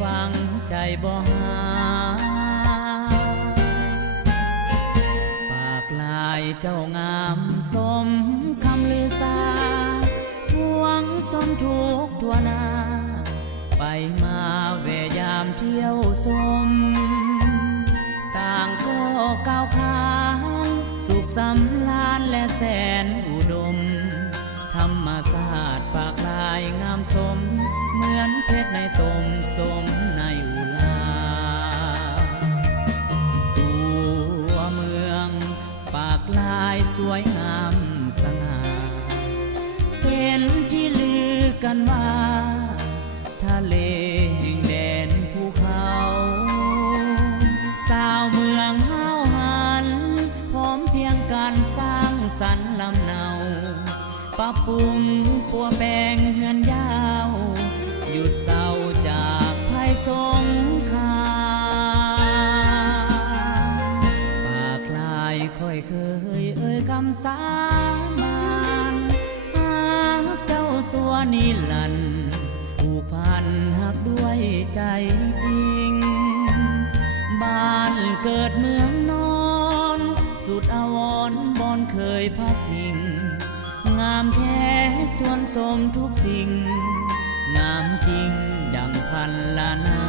ฟังใจบ่หายปากลายเจ้างามสมคำลือสาหวงสมทุกทั่วหน้าไปมาเวยามเที่ยวสมต่างก็ก้าวขานสุขสำราญและแสนอุดมธรรมศาสตร์ปากลายงามสมเหมือนเพชรในตมสมในอุลาตัวเมืองปากลายสวยงามสง่าเป็นที่ลือกันว่าทะเลแห่งแดนภูเขาสาวเมืองห้าวหันพร้อมเพียงการสร้างสรรค์ลำเนาปรับปรุงปัวแปลงเฮือนยาวหยุดเศร้าจากภัยสงครามปากลายค่อยเคยคำสาบานหากเจ้าสัวนิรันดร์ผูกพันหักด้วยใจจริงบ้านเกิดเมืองนอนสุดอาวรณ์บอนเคยพักพิงงามแท้ส่วนสมทุกสิ่งงามจริงดังพันล้านนา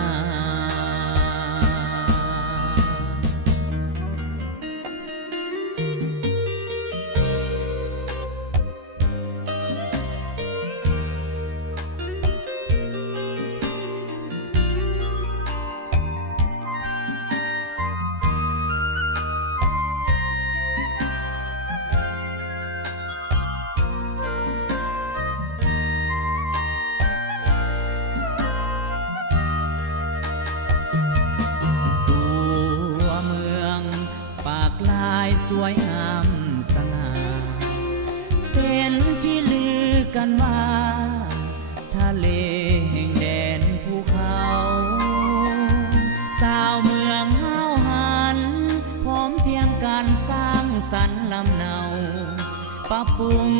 สวยงามสง่าเป็นที่ลือกันว่าทะเลแห่งแดนภูเขาสาวเมืองห้าวหันพร้อมเพียงการสร้างสรรค์ลำเนาปรับปรุง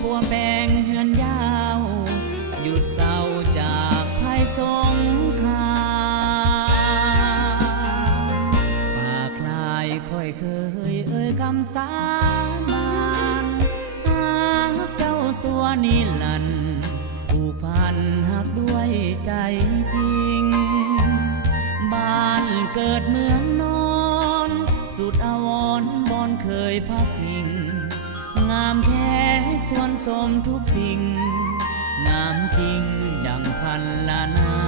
ปัวแปลงเฮือนยาวหยุดเศร้าจากภัยสงครามปากลายค่อยเคยคำสาบานหากเจ้าสัวนิรันดร์ผูกพันหักด้วยใจจริงบ้านเกิดเมืองนอนสุดอาวรณ์บอนเคยพักพิงงามแท้ส่วนสมทุกสิ่งงามจริงดังพันล้านนา